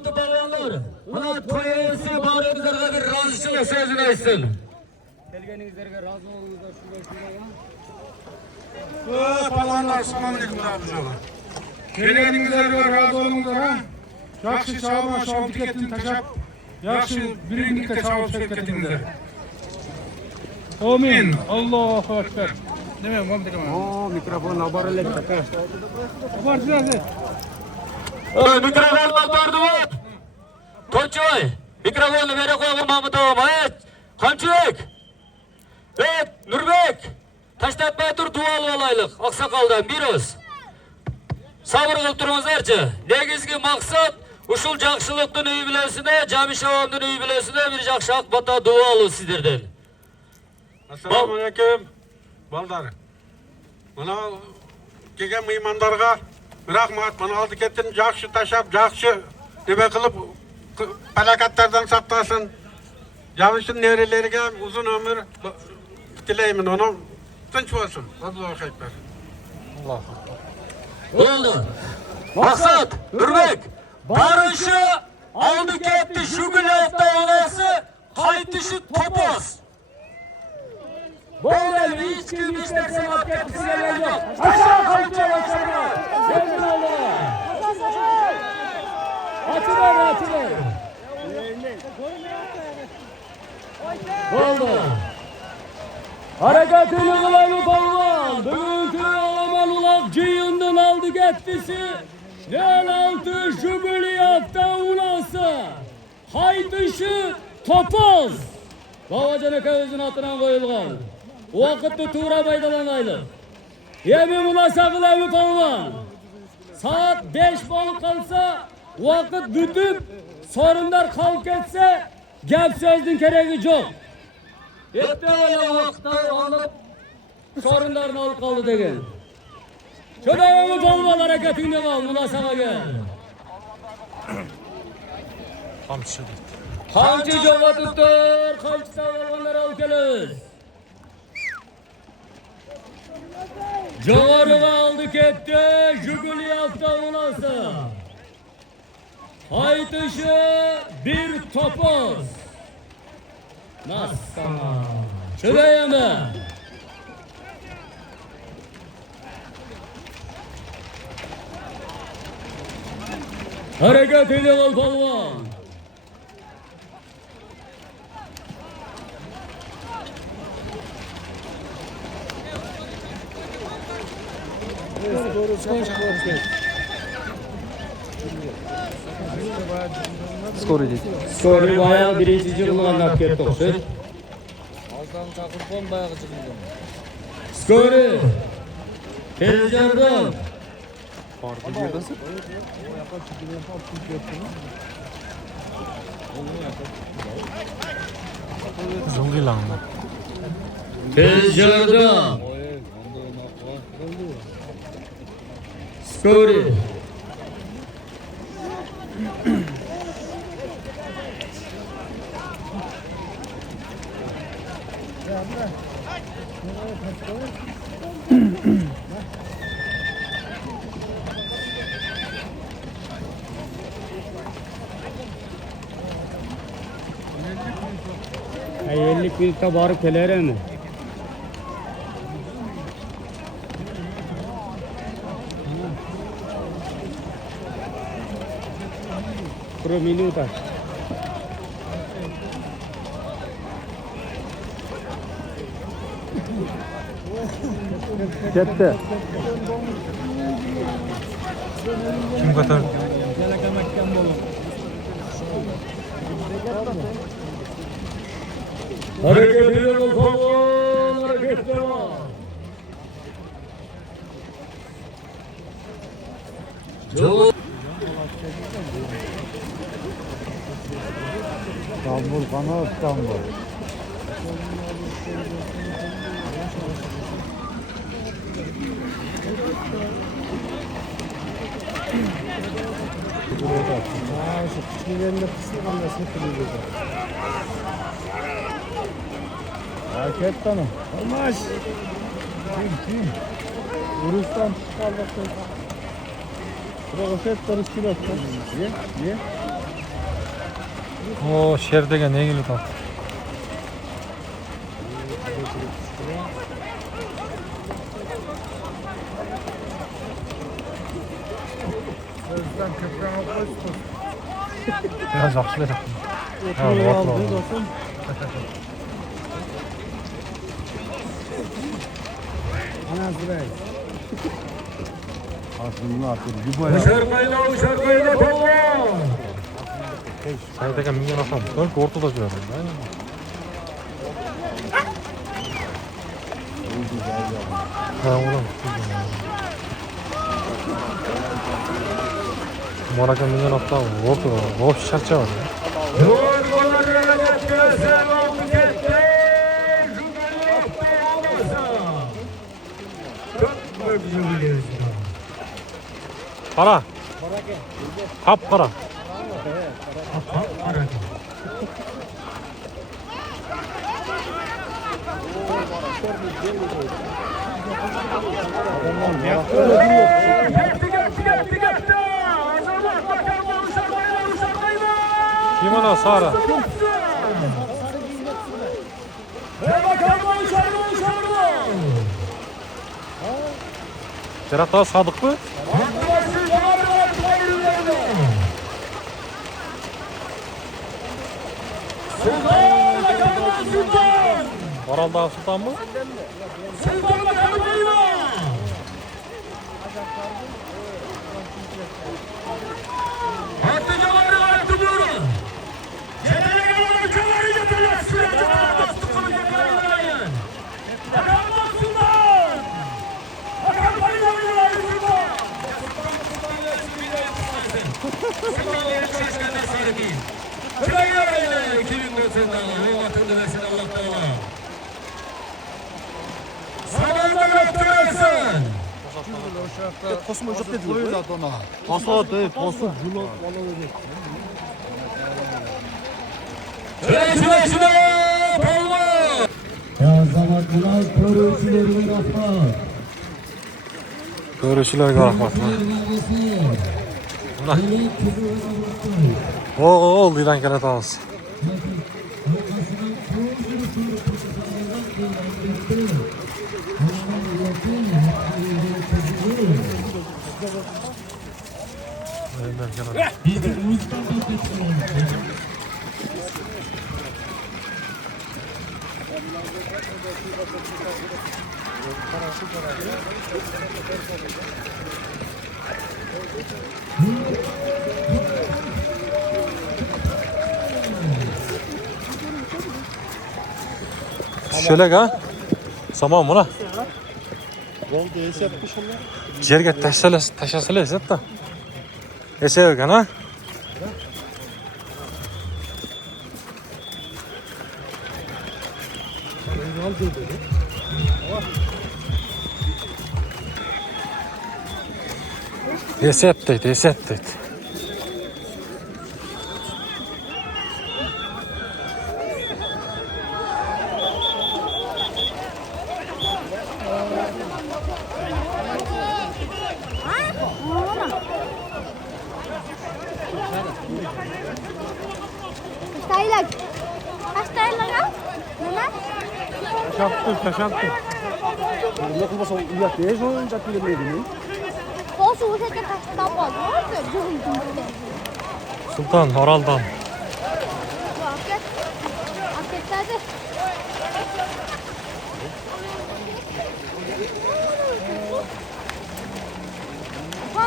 Hürmetli balonlar, buna toyesi bağrınızlarga bir razışlık sözünü aytsın. Gelgeningizlerge razı olunuzlar şuraya. Balonlar, assalomu alaykum jo'ra. Kelganingizlarga razı olunuzlar ha. Yaxshi chog'ma shog'ib ketdim tashab. Yaxshi birinlikda chog'ib ketdingizlar. Amin. Allohu akbar. Nima bo'ldi dedim. Mikrofon oborilib taka. Oborsiz. Mikrofon obordim. Konchoy, mikrofonni bera qo'ying Mahmud og'am. Qamchilik. Nurbek. Tashlatmay tur duo olaylik. Oqsoqoldan biroz. Sabr qilib turingizlarchi. Negizgi maqsad ushul yaxshilikning uyi bilasida, Jamishavonning uyi bilasida bir yaxshi aqbata duo olib sizlardan. Assalomu alaykum. Baldar. Mana kelgan mehmonlarga rahmat. Mana oldi ketdim, yaxshi tashab, yaxshi nima qilib falokatlardan saqlasin. Javishin nevralariga uzun umr tilayman. Onu tinch bo'lsin. Allohu akbar. Alloh. Oldu. Maksat, Nurbek. Barışı aldı gitti şu gün hafta olası kaytışı topuz. Böyle hiç kim isterse hak etkisi gelecek. Aşağı kaytıyor aşağı. Sevgili Allah. Açılır açılır. Oldu. Hareketini kılayım balvan. Bugünkü alaman ulak cıyından aldı gittisi. Gel altı jübiliyatta ulası. Haydışı topuz. Babacan köyümüzün atına koyulgan. Vakitte tuğra baydalanaylı. Yemin ulasa kılayım balvan. Saat 5 bolup kalsa vakit düdüp sorunlar kalk etse gap sözdün keregi yok. Yetti öyle vakitte alıp sorunlarını alıp kaldı degen. Şöyle balvan hareketinde kal mulasaka gel. Kamçı. Kamçı joğa tuttur, kamçı sağlamanları al geliriz. Joğarıga aldık etti, jübiliyatta ulası. Haytışı bir topuz. Nasıl? Şuraya mı? Hareket ile kal balvan. Skori bayağı birinci yılını anlat kettik. Azdan çakırpon bayağı çıkıldı. Skori. Tezcardan. Zongilanda. Tezcardan. Skori. Ay 50 minutta barıp gelir mi? Pro minuta. Gitti. Kim katar? Hareket ile kal balvan, hareket devam. İstanbul bana İstanbul. Hareket tanı. Olmaz. Kim? Urus'tan çıkardık. Profesör karıştırıyor. Niye? O şer degan ne geliyor tam? Özden köprüne koysun. Biraz yaxshilar. Ha, dostum. Aslında artık bir bayağı. Uşarkayla polvon. Sen degan mingan olsam, только ortada жүрөм. Ha, oğlum. Moraka mingan olsam, ortada. Boş charchab. Qara. Qap-qara. Kim ana Sara? Serhat daha sadık mı? Oral Dağı Sultan mı? Tosma yok dedi. Zaten ona. Tosu, tosu. Görüşülerge rahmat. O Lidan kelet ağız. Şöyle ha? Tamam mı lan? Yerge taşasıla esat da. Ese yok ha? Esat deydi. Taşaktı. Sultan Oral'dan.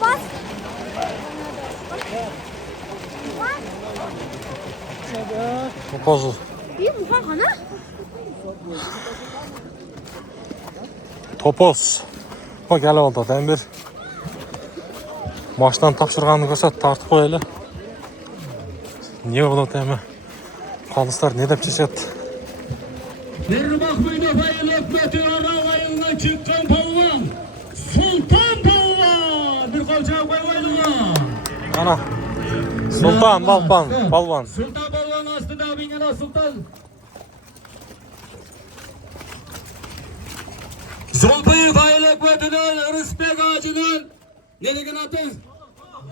Bas. Topozu. Bir mufan hana? Topoz. O gelip oldu. Ben bir maçtan tapşırganını görsat tartıp koyayla. Niye oldu deme? Kalıslar ne dep çeşet? Bir bakmayın efendim, Metin Oral ayından çıkan polvon. Sultan polvon. Bir kolçağı koymayın. Ana. Sultan balvan. Sultan polvon aslında bingana sultan. Zoltayı faylık Metin'in Rıspek ağacının. Ne degen atın?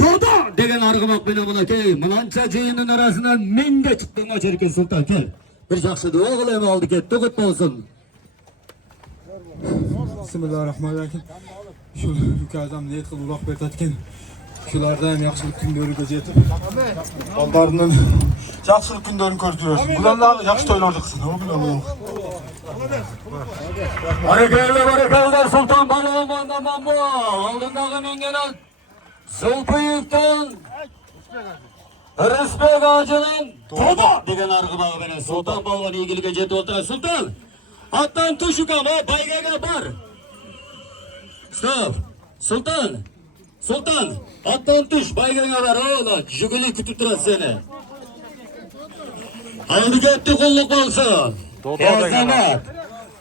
Dodo degan arg'umoq bilan bo'lakay. Manancha jeyinning arasidan menga chiqding Cherken Sultan kel. Bir yaxshi duo qilayman oldi ketdi qut bo'lsin. Bismillahirrahmanirrahim. Şu yukarıdan niyet qilib uloq berayotgan shulardan yaxshilik kunlariga yetib allarning yaxshilik kunlarini ko'rib turasiz. Bularni yaxshi to'ylarda qilsin. Barakalla Sultan Balonmandan mambo. Oldindagi mengana Zulpiyevdan Rıspek Ağacı'nın Dodo degan arg'umog'i bilan Sultan Balvon egiliga yetib o'tiradi. Sultan, atdan tush ukam, baygaga bor. Stop. Sultan, atdan tush, baygaga bor, o'g'lim. Jiguli kutib turadi seni. Oldiga yetdi qo'lliq bo'lsin. Azamat.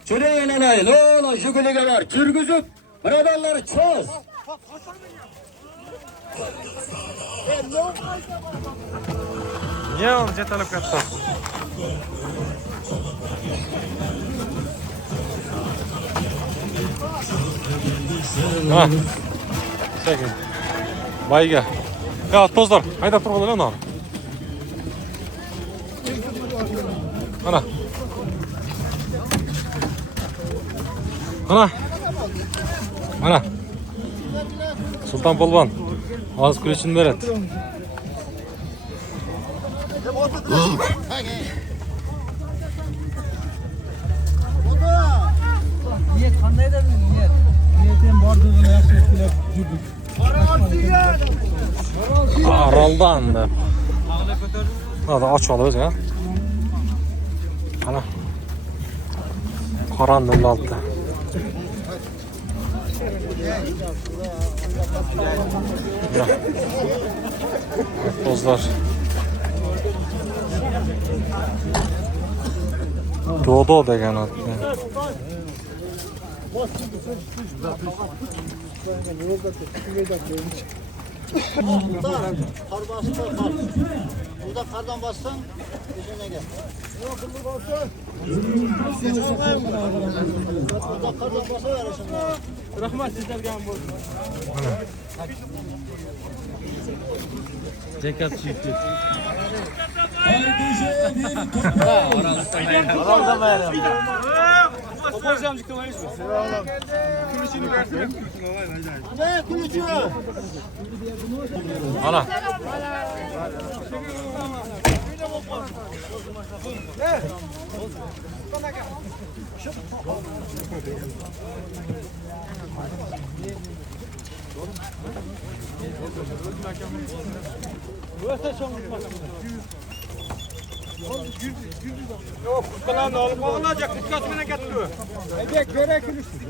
Churayın alayl, o'g'lim, Jiguliga bor. Kirgizib, birodarlar cho'z. Niye onu jetalab kattı? Ha. Çekin. Bayga. Ya tozlar. Hayda turmadı lan onu. Ana. Ana. Sultan Polvon. Ağız kulesini ver et. Niyet qanday edi niyet? Niyetim bordug'ini yaxshi etkilab yurdik. Araldan deb. Hadi aç ol o'zi, ha. Ana. Qorandim altda. Ya. Tozlar. Dodo degan ot. Burada kardan bassan peşine gel. Burada kardan basa verirsin. Rahmat sizlerge ham bo'lsin. Zekat çifti. Oralda bayram. Toplayacağım çıkamayız mı? Selam. Kulüçünü versene. Ne kulüçü? Ana. Yok, kuskalarını alıp alınacak. Kuskasına getiriyor. Evet, göre külüstü.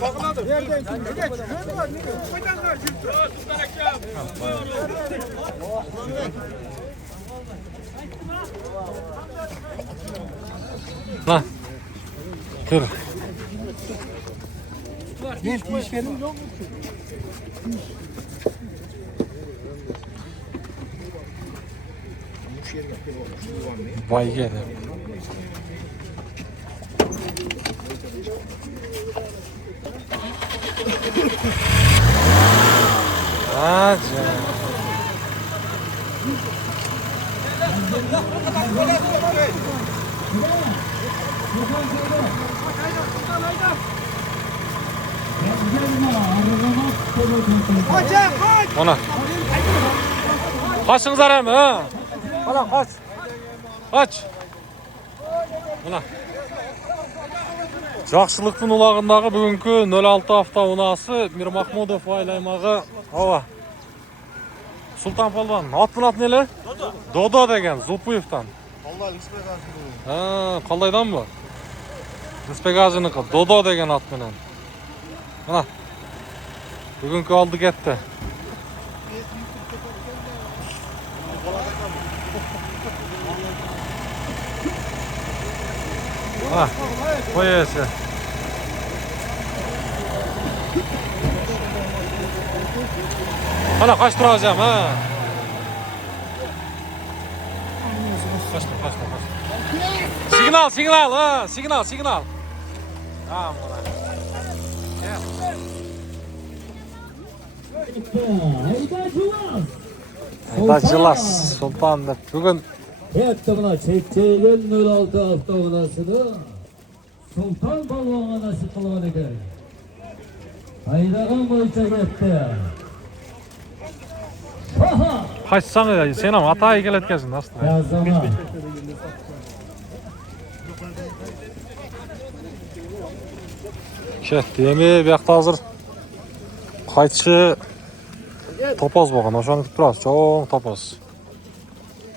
Bakıladır. Nereden külüstü? Evet, ne var? Koydan da külüstü. Kuskanak ya. Lan. Kır. Ne işlerin yok mu? Vay gel. Aca. Ona. Kaçsınızlar hem ha? Ana kaç. Kaç. Ana. Жақшылықтың ұлағындағы бүгінгі 06 автоунасы Мирмахмудов айлаймағы ава. Sultan Polvon. Аттың аты нелі? Dodo. Dodo деген, Зулпуевтан. Қалдайдан ба? Рыспек-Ажыныкі. Dodo деген атменен. Ana. Бүгінгі алды кетті. Ha, koyası. Ana kaç duracağım ha? Kaçtım. Signal ha, signal. Tamam. Aydachilas Sultan deb bugun Hepsi buna çekçeğin 06 avtoğunasını Sultan Balvan'a nasip kılman ekan. Haydağın boyunca gitti. qaçsang sen ham ataga kelayotgansan aslida. Ya zaman. Ketdi. Endi bu yoqda hozir qaytishi topoz bo'lgan. O'shani kutib turasiz. Cho'ng topoz.